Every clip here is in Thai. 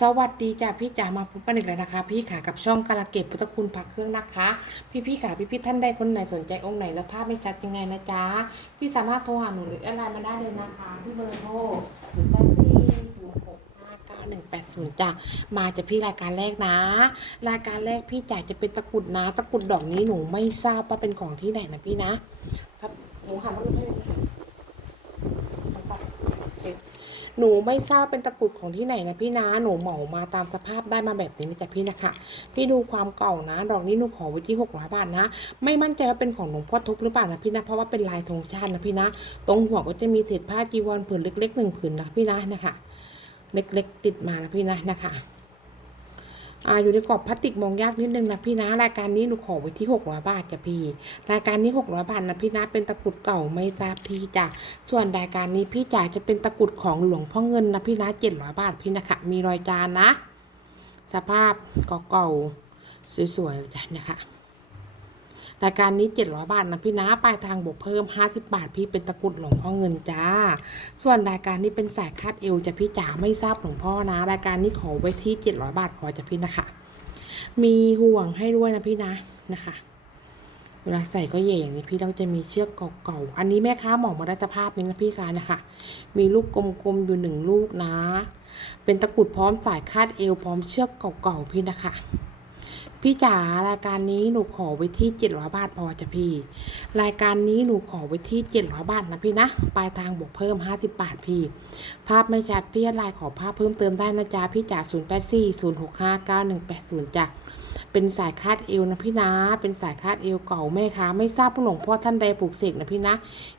สวัสดีจ้ะพี่จ๋ามาพบกันอีกแล้วนะคะ พี่ขากับช่องกาลเกตพุทธคุณพักเครื่องนะคะ พี่พี่ขาพี่พี่ท่านใดคนไหนสนใจองค์ไหนแล้วภาพไม่ชัดยังไงนะจ๊ะพี่สามารถโทรหาหนูหรืออดไลน์มาได้เลยนะคะที่เบอร์โทรศูนย์แปดสี่ศูนย์หกห้าเก้าหนึ่งแปดศูนย์จ้ะมาจะพี่รายการแรกนะ รายการแรกพี่จ๋าจะเป็นตะกรุดนะ ตะกรุดดอกนี้หนูไม่ทราบว่าเป็นของที่ไหนนะพี่นะ ครับหนูหันมาดูให้เลยค่ะ หนูไม่ทราบเป็นตะกรุดของที่ไหนนะพี่นะหนูเหมามาตามสภาพได้มาแบบนี้นะจ๊ะพี่นะคะพี่ดูความเก่านะ ดอกนี้หนูขอไว้ที่หกร้อยบาทนะ ไม่มั่นใจว่าเป็นของหลวงพ่อทุบหรือเปล่านะพี่นะเพราะว่าเป็นลายธงชาตินะพี่นะ ตรงหัวก็จะมีเศษผ้าจีวรผืนเล็กๆหนึ่งผืนนะพี่นะนะคะ เล็กๆติดมานะพี่นะนะคะ อ่าอยู่ในกรอบพลาสติกมองยากนิดนึงนะพี่นะ รายการนี้หนูขอไว้ที่600บาทจ้ะพี่ รายการนี้600บาทนะพี่นะเป็นตะกรุดเก่าไม่ทราบที่จ้ะส่วนรายการนี้พี่จ๋าจะเป็นตะกรุดของหลวงพ่อเงินนะพี่นะ700บาทพี่นะคะมีรอยจานนะ สภาพเก่าๆสวยๆจ้ะนะคะ รายการนี้ 700 บาทนะพี่นะปลายทางบวกเพิ่ม 50 บาท พี่เป็นตะกรุดหลวงพ่อเงินจ้า ส่วนรายการนี้เป็นสายคาดเอวจะพี่จ๋าไม่ทราบหลวงพ่อนะ รายการนี้ขอไว้ที่ 700 บาทพอจะพี่นะคะ มีห่วงให้ด้วยนะพี่นะนะคะเวลาใส่ก็เย่อย่างนี้พี่ต้องจะมีเชือกเก่าๆ อันนี้แม่ค้าหมอกมาได้สภาพนี้นะพี่การนะคะ มีลูกกลมๆอยู่หนึ่งลูกนะ เป็นตะกรุดพร้อมสายคาดเอวพร้อมเชือกเก่าๆพี่นะคะ พี่จ๋ารายการนี้หนูขอไว้ที่700บาทพอจะพี่ รายการนี้หนูขอไว้ที่700บาทนะพี่นะปลายทางบวกเพิ่ม50บาทพี่ ภาพไม่ชัดพี่ไลน์ขอภาพเพิ่มเติมได้นะจ๊ะพี่จ๋า0 8 4 0 6 5 9 1 8 0จ้ะเป็นสายคาดเอวนะพี่นะ เป็นสายคาดเอวเก่าแม่ค้าไม่ทราบผู้หลวงพ่อท่านใดปลูกเสกนะพี่นะ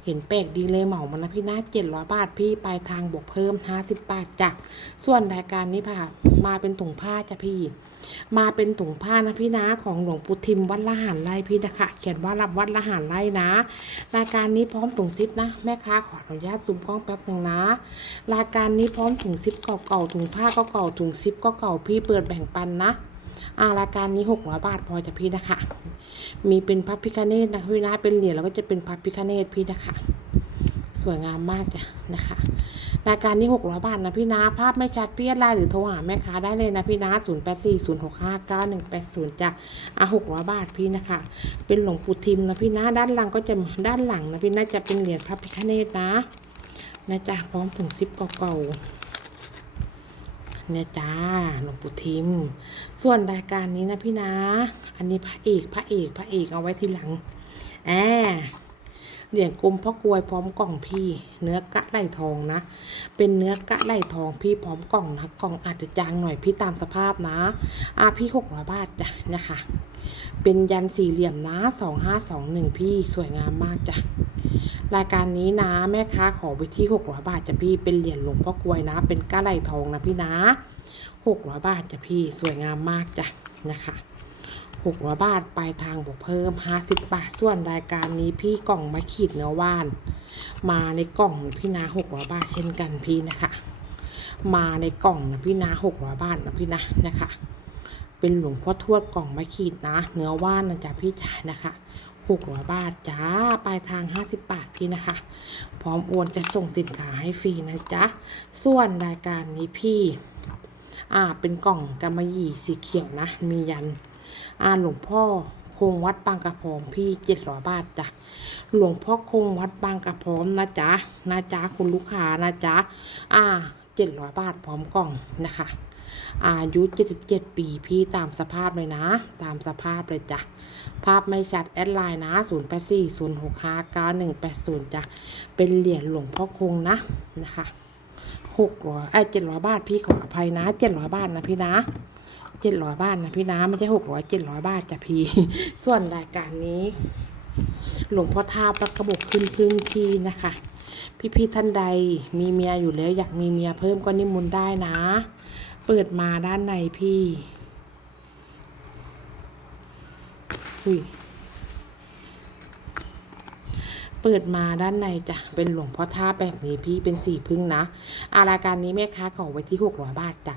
เห็นแปลกดีเลยเหมามันนะพี่นะ700บาทพี่ปลายทางบวกเพิ่ม50บาทจ้ะส่วนรายการนี้ค่ะมาเป็นถุงผ้าจ้ะพี่ มาเป็นถุงผ้านะพี่นะของหลวงปู่ทิมวัดละหารไร่พี่นะคะ เขียนว่ารับวัดละหารไร่นะ รายการนี้พร้อมถุงซิปนะแม่ค้าขออนุญาตซูมกล้องแป๊บหนึ่งนะ รายการนี้พร้อมถุงซิปเก่าๆถุงผ้าก็เก่าถุงซิปก็เก่าพี่เปิดแบ่งปันนะอ่ารายการนี้หกร้อยบาทพอจะพี่นะคะ มีเป็นพระพิคเนตนะพี่นะเป็นเหรียญแล้วก็จะเป็นพระพิคเนตพี่นะคะ สวยงามมากจ้ะนะคะ รายการนี้ 600 บาทนะพี่นะ ภาพไม่ชัดพี่ไลน์หรือโทรหาแม่ค้าได้เลยนะพี่นะ0 8 4 0 6 5 9 1 8 0จ้ะอะ600 บาทพี่นะคะ เป็นหลวงปู่ทิมนะพี่นะ ด้านหลังก็จะด้านหลังนะพี่น่าจะเป็นเหรียญพระพิฆเนศนะนะจ๊ะพร้อมถุงซิปเก่าเนี่ยจ้าหลวงปู่ทิม ส่วนรายการนี้นะพี่นะ อันนี้พระเอกพระเอกพระเอกเอาไว้ทีหลังแอบ เหรียญกลมพ่อกลวยพร้อมกล่องพี่ เนื้อกะไหลทองนะ เป็นเนื้อกะไหลทองพี่พร้อมกล่องนะกล่องอาจจะจางหน่อยพี่ตามสภาพนะอะพี่หกร้อยบาทจ้ะนะคะ เป็นยันสี่เหลี่ยมนะสองห้าสองหนึ่งพี่สวยงามมากจ้ะรายการนี้นะแม่ค้าขอไปที่หกร้อยบาทจ้ะพี่เป็นเหรียญหลวงพ่อกลวยนะ เป็นกะไหลทองนะพี่นะหกร้อยบาทจ้ะพี่สวยงามมากจ้ะนะคะ หกร้อยบาท ปลายทางบวกเพิ่มห้าสิบบาท ส่วนรายการนี้พี่กล่องมาขีดเนื้อว่าน มาในกล่องพี่นาหกร้อยบาทเช่นกันพี่นะคะ มาในกล่องนะพี่นาหกร้อยบาทนะพี่นะนะคะ เป็นหลวงพ่อทวดกล่องมาขีดนะ เนื้อว่านนะจ๊ะพี่จ๋านะคะหกร้อยบาทจ้า ปลายทางห้าสิบบาทพี่นะคะ พร้อมโอนจะส่งสินค้าให้ฟรีนะจ๊ะ ส่วนรายการนี้พี่ อ่า เป็นกล่องกำมะหยี่สีเขียวนะ มียัน อ่าหลวงพ่อคงวัดบางกระพร้อมพี่เจ็ดร้อยบาทจ้ะหลวงพ่อคงวัดบางกระพร้อมนะจ๊ะนะจ๊ะคุณลูกค้านะจ๊ะอ่าเจ็ดร้อยบาทพร้อมกล่องนะคะ อายุ77ปีพี่ตามสภาพเลยนะ ตามสภาพเลยจ้ะภาพไม่ชัดแอดไลน์นะ0 8 4 0 6 5 9 1 8 0จ้ะเป็นเหรียญหลวงพ่อคงนะนะคะหกร้อยไอ้เจ็ดร้อยบาทพี่ขออภัยนะเจ็ดร้อยบาทนะพี่นะ เจ็ดร้อยบาทนะพี่น้ำไม่ใช่หกร้อยเจ็ดร้อยบาทจ้ะพี่ ส่วนรายการนี้ หลวงพ่อท่าประกระบอกขึ้นพื้นที่นะคะ พี่พีท่านใดมีเมียอยู่แล้วอยากมีเมียเพิ่มก็นิมนต์ได้นะ เปิดมาด้านในพี่อุ้ย เปิดมาด้านในจะเป็นหลวงพ่อท่าแบบนี้พี่เป็นสีพึ่งนะอารายการนี้แม่ค้าขอไว้ที่ 600 บาทจ้ะ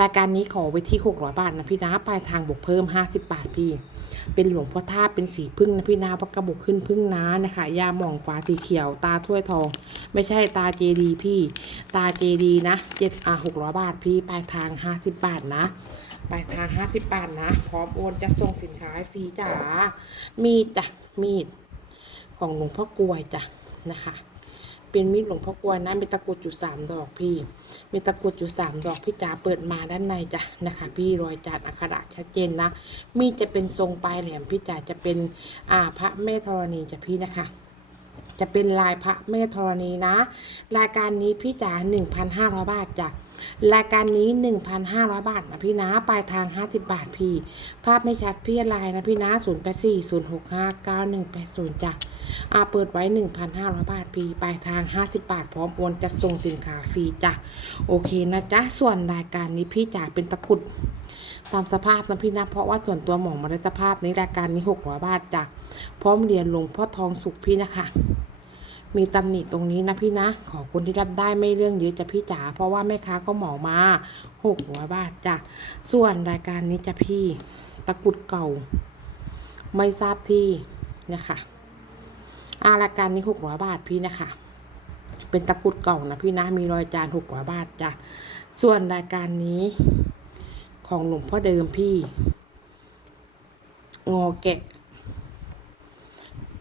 รายการนี้ขอไว้ที่ 600 บาทนะพี่นะปลายทางบวกเพิ่ม 50 บาทพี่ เป็นหลวงพ่อท่าเป็นสีพึ่งนะพี่นะพักกระบอกขึ้นพึ่งนะนะคะยาหมองฟ้าสีเขียว ตาถ้วยทอง ไม่ใช่ตาเจดีพี่ ตาเจดีนะเจ็ดอะหกร้อยบาทพี่ปลายทาง 50 บาทนะปลายทาง 50 บาทนะ พร้อมโอนจะส่งสินค้าฟรีจ้ามีดจ้ะมีด ของหลวงพ่อกลวยจ้ะนะคะ เป็นมีดหลวงพ่อกลวยนะมีตะกรุดอยู่สามดอกพี่ มีตะกรุดอยู่สามดอกพี่จ๋าเปิดมาด้านในจ้ะนะคะ พี่รอยจานอักขระชัดเจนนะมีดจะเป็นทรงปลายแหลมพี่จ๋าจะเป็นอ่าพระแม่ธรณีจ้ะพี่นะคะจะเป็นลายพระแม่ธรณีนะ รายการนี้พี่จ๋า1,500 บาทจ้ะ รายการนี้ 1,500 บาทนะพี่นะ ปลายทาง 50 บาทพี่ ภาพไม่ชัดพี่ไลน์นะพี่นะ0 8 4 0 6 5 9 1 8 0จ้ะอาเปิดไว้ 1,500 บาทพี่ปลายทาง 50 บาท พร้อมโอนจะส่งสินค้าฟรีจ้ะ โอเคนะจ๊ะ ส่วนรายการนี้พี่จ๋าเป็นตะกุดตามสภาพนะพี่นะ เพราะว่าส่วนตัวหมองมาได้สภาพนี้รายการนี้ 600 บาทจ้ะ พร้อมเรียญหลวงพ่อทองสุขพี่นะคะ มีตำหนิตรงนี้นะพี่นะ ขอคนที่รับได้ไม่เรื่องเยอะจะพี่จ๋าเพราะว่าแม่ค้าก็หมามาหกร้อยบาทจ้ะส่วนรายการนี้จะพี่ตะกุดเก่า ไม่ทราบที่นะคะอารายการนี้หกร้อยบาทพี่นะคะ เป็นตะกุดเก่านะพี่นะมีรอยจานหกร้อยบาทจ้ะส่วนรายการนี้ของหลวงพ่อเดิมพี่งอแกะ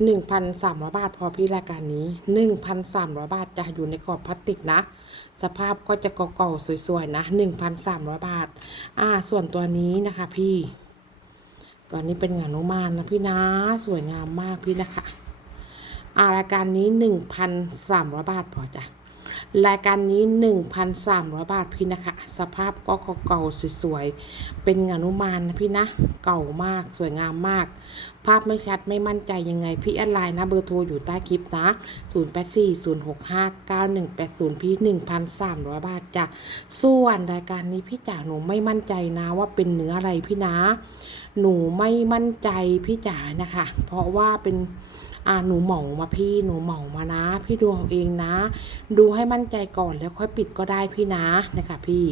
หนึ่งพันสามร้อยบาทพอพี่รายการนี้หนึ่งพันสามร้อยบาทจะอยู่ในกรอบพลาสติกนะ สภาพก็จะเก่าๆสวยๆนะหนึ่งพันสามร้อยบาท อ่า ส่วนตัวนี้นะคะพี่ ตัวนี้เป็นงานโนมานนะพี่นะ สวยงามมากพี่นะคะ อ่ารายการนี้หนึ่งพันสามร้อยบาทพอจ้ะ รายการนี้ 1,300 บาทพี่นะคะ สภาพก็เก่าๆสวยๆ เป็นงานุมานนะพี่นะ เก่ามากสวยงามมาก ภาพไม่ชัดไม่มั่นใจยังไง พี่แอดไลน์นะ เบอร์โทรอยู่ใต้คลิปนะ 0840659180 พี่ 1,300 บาทจ้ะ ส่วนรายการนี้พี่จ๋าหนูไม่มั่นใจนะว่าเป็นเนื้ออะไรพี่นะ หนูไม่มั่นใจพี่จ๋านะคะ เพราะว่าเป็น อ่าหนูเหมามาพี่หนูเหมามานะ พี่ดูเอาเองนะ ดูให้มั่นใจก่อนแล้วค่อยปิดก็ได้พี่นะนะคะพี่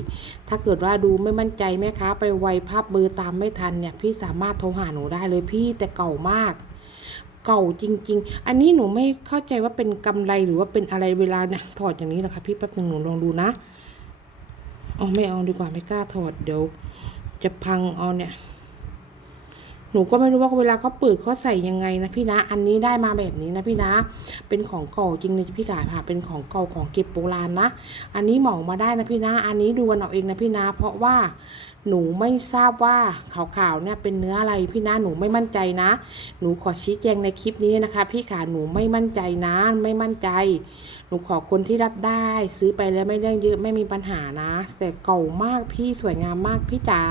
ถ้าเกิดว่าดูไม่มั่นใจแม่ค้าไปไวภาพเบอร์ตามไม่ทันเนี่ยพี่สามารถโทรหาหนูได้เลยพี่แต่เก่ามากเก่าจริง ๆ อันนี้หนูไม่เข้าใจว่าเป็นกำไรหรือว่าเป็นอะไรเวลาเนี่ยถอดอย่างนี้แหละค่ะพี่แป๊บหนึงหนูลองดูนะอ๋อไม่เอาดีกว่าไม่กล้าถอดเดี๋ยว จะพังเอาเนี่ย หนูก็ไม่รู้ว่าเวลาเขาเปิดเขาใส่ยังไงนะพี่นะ อันนี้ได้มาแบบนี้นะพี่นะ เป็นของเก่าจริงเลยพี่กาค่ะ เป็นของเก่าของเก็บโบราณนะ อันนี้หมามาได้นะพี่นะ อันนี้ดูกันเอาเองนะพี่นะ เพราะว่าหนูไม่ทราบว่าขาวๆเนี่ยเป็นเนื้ออะไรพี่นะหนูไม่มั่นใจนะ หนูขอชี้แจงในคลิปนี้นะคะ พี่ขาหนูไม่มั่นใจนะไม่มั่นใจ หนูขอคนที่รับได้ ซื้อไปแล้วไม่เรื่องเยอะไม่มีปัญหานะ แต่เก่ามากพี่สวยงามมากพี่จ๋า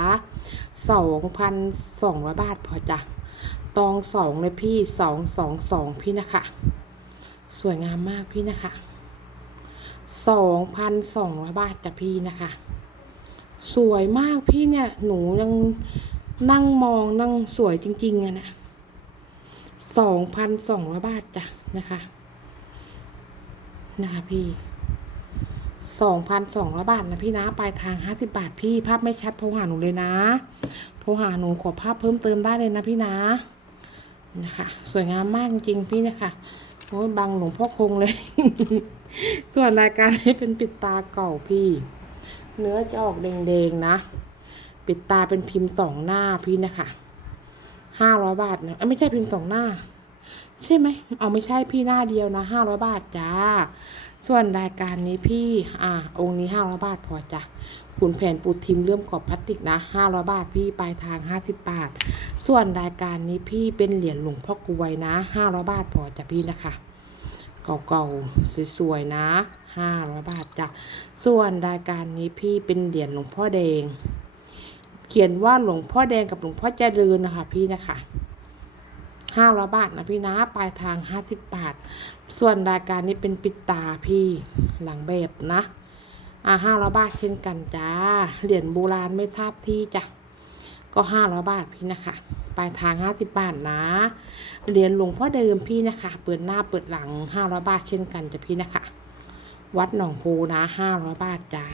สองพันสองร้อยบาทพอจ้ะตองสองเลยพี่สองสองสองพี่นะคะ สวยงามมากพี่นะคะสองพันสองร้อยบาทจ้ะพี่นะคะ สวยมากพี่เนี่ยหนูยังนั่งมองนั่งสวยจริงๆอะนะสองพันสองร้อยบาทจ้ะนะคะ นะคะพี่สองพันสองร้อยบาทนะพี่นะ ปลายทางห้าสิบาทพี่ ภาพไม่ชัดโทรหาหนูเลยนะ โทรหาหนูขอภาพเพิ่มเติมได้เลยนะพี่นะ นะคะ สวยงามมากจริงพี่นะคะโอ้ยบังหลวงพ่อคงเลย ส่วนรายการนี้เป็นปิดตาเก่าพี่ เนื้อจะออกแดงๆนะ ปิดตาเป็นพิมพ์สองหน้าพี่นะคะห้าร้อยบาทนะไม่ใช่พิมพ์สองหน้า ใช่ไหมเอาไม่ใช่พี่หน้าเดียวนะห้าร้อยบาทจ้า ส่วนรายการนี้พี่อ่าองค์นี้ห้าร้อยบาทพอจ้ะขุนแผนปูทิมเลื่อมกรอบพลาสติกนะห้าร้อยบาทพี่ปลายทางห้าสิบบาท ส่วนรายการนี้พี่เป็นเหรียญหลวงพ่อกวยนะห้าร้อยบาทพอจ้ะพี่นะคะเก่าๆสวยๆนะห้าร้อยบาทจ้ะส่วนรายการนี้พี่เป็นเหรียญหลวงพ่อแดง เขียนว่าหลวงพ่อแดงกับหลวงพ่อเจริญนะคะพี่นะคะ ห้าร้อยบาทนะพี่นะ ปลายทางห้าสิบบาท ส่วนรายการนี้เป็นปิดตาพี่หลังแบบนะ อ่าห้าร้อยบาทเช่นกันจ้า เหรียญโบราณไม่ทราบที่จ้ะ ก็ห้าร้อยบาทพี่นะคะ ปลายทางห้าสิบบาทนะ เหรียญหลวงพ่อเดิมพี่นะคะ เปิดหน้าเปิดหลังห้าร้อยบาทเช่นกันจ้ะพี่นะคะ วัดหนองโพนะห้าร้อยบาทจ้า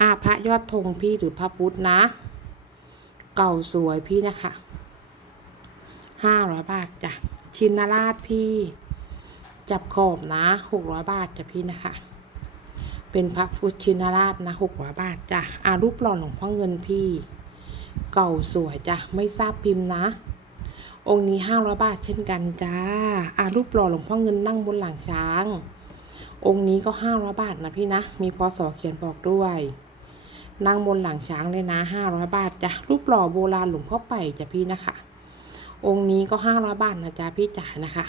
อาพระยอดธงพี่หรือพระพุทธนะ เก่าสวยพี่นะคะ ห้าร้อยบาทจ้ะ ชินราชพี่ จับขอบนะหกร้อยบาทจ้ะพี่นะคะ เป็นพระพุทธชินราชนะหกร้อยบาทจ้ะอารูปหล่อหลวงพ่อเงินพี่ เก่าสวยจ้ะ ไม่ทราบพิมพ์นะ องค์นี้ห้าร้อยบาทเช่นกันจ้าอารูปหล่อหลวงพ่อเงินนั่งบนหลังช้าง องค์นี้ก็ห้าร้อยบาทนะพี่นะ มีพศเขียนบอกด้วยนั่งบนหลังช้างเลยนะห้าร้อยบาทจ้ะรูปหล่อโบราณหลวงพ่อไปจ้ะพี่นะคะ องค์นี้ก็ห้าร้อยบาทนะจ๊ะพี่จ๋านะคะ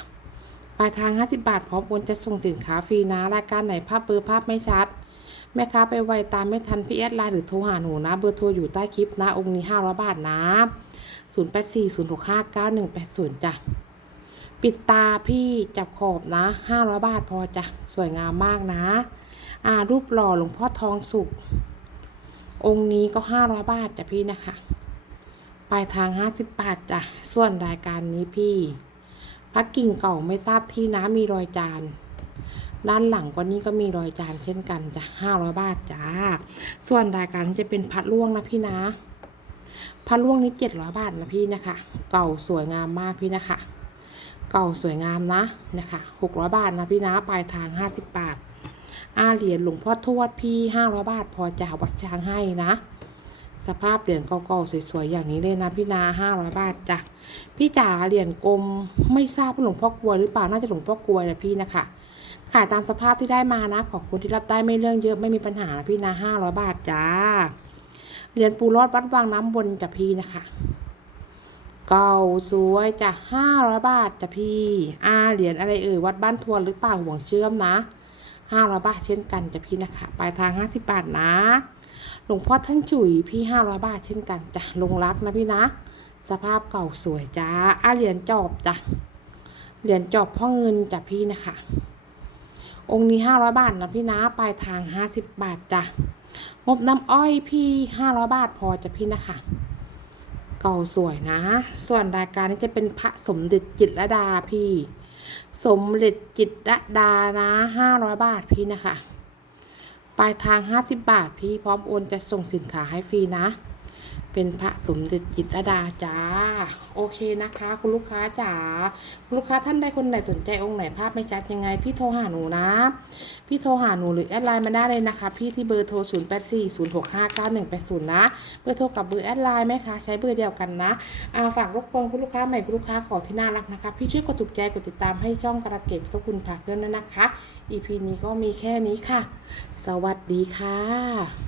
ปลายทาง 50 บาทพร้อมโอนจะส่งสินค้าฟรีนะรายการไหนภาพเบอร์ภาพไม่ชัด แม่ค้าไปไวตามไม่ทันพี่แอดไลน์หรือโทรหาหนูนะ เบอร์โทรอยู่ใต้คลิปนะองค์นี้ 500 บาทนะ 0840659180 จ้ะ ปิดตาพี่จับขอบนะ 500 บาทพอจ้ะ สวยงามมากนะ อ่ารูปหล่อหลวงพ่อทองสุกองค์นี้ก็ 500 บาทจ้ะพี่นะคะ ปลายทาง 50 บาทจ้ะ ส่วนรายการนี้พี่พระกิ่งเก่าไม่ทราบที่นะมีรอยจาน ด้านหลังก็นี่ก็มีรอยจานเช่นกันจ้ะห้าร้อยบาทจ้า ส่วนรายการนี้จะเป็นพัดล่วงนะพี่นะ พัดล่วงนี้เจ็ดร้อยบาทนะพี่นะคะ เก่าสวยงามมากพี่นะคะ เก่าสวยงามนะนะคะหกร้อยบาทนะพี่นะ ปลายทางห้าสิบบาทอาเหรียญหลวงพ่อทวดพี่ห้าร้อยบาท พอจะวัดช้างให้นะ สภาพเหรียญเก่าๆสวยๆอย่างนี้เลยนะพี่นาห้าร้อยบาทจ้ะพี่จ๋าเหรียญกลมไม่ทราบว่าหลวงพ่อกลัวหรือเปล่าน่าจะหลวงพ่อกลัวยแหละพี่นะคะขายตามสภาพที่ได้มานะขอบคุณที่รับได้ไม่เรื่องเยอะไม่มีปัญหานะพี่นะห้าร้อยบาทจ้าเหรียญปูรอดวัดวางน้ำบนจ้ะพี่นะคะเก่าสวยจ้ะห้าร้อยบาทจ้ะพี่อาเหรียญอะไรเอ่ยวัดบ้านทวนหรือเปล่าห่วงเชื่อมนะห้าร้อยบาทเช่นกันจ้ะพี่นะคะปลายทางห้าสิบบาทนะ หลวงพ่อท่านจุ๋ยพี่ห้าร้อยบาทเช่นกันจ้ะลงรักนะพี่นะ สภาพเก่าสวยจ้าอาเหรียญจอบจ้ะเหรียญจอบพ่อเงินจ้ะพี่นะคะ องค์นี้ห้าร้อยบาทนะพี่นะปลายทางห้าสิบบาทจ้ะงบน้ำอ้อยพี่ห้าร้อยบาทพอจ้ะพี่นะคะเก่าสวยนะ ส่วนรายการนี้จะเป็นพระสมเด็จจิตรดาพี่ สมเด็จจิตรดานะห้าร้อยบาทพี่นะคะ ปลายทาง 50 บาท พี่พร้อมโอนจะส่งสินค้าให้ฟรีนะ เป็นพระสมเด็จจิตรดาจ้า โอเคนะคะ คุณลูกค้าจ๋าคุณลูกค้าท่านใดคนไหนสนใจองค์ไหนภาพไม่ชัดยังไง พี่โทรหาหนูนะ พี่โทรหาหนูหรือแอดไลน์มาได้เลยนะคะ พี่ที่เบอร์โทร 0 8 4 0 6 5 9 1 8 0 นะ เบอร์โทรกับเบอร์แอดไลน์ไหมคะ ใช้เบอร์เดียวกันนะอาฝากรบกวนคุณลูกค้าใหม่คุณลูกค้าขอที่น่ารักนะคะ พี่ช่วยกดถูกใจกดติดตามให้ช่องกระเก็บทุกคุณผาเครื่องด้วยนะคะ EP นี้ก็มีแค่นี้ค่ะ สวัสดีค่ะ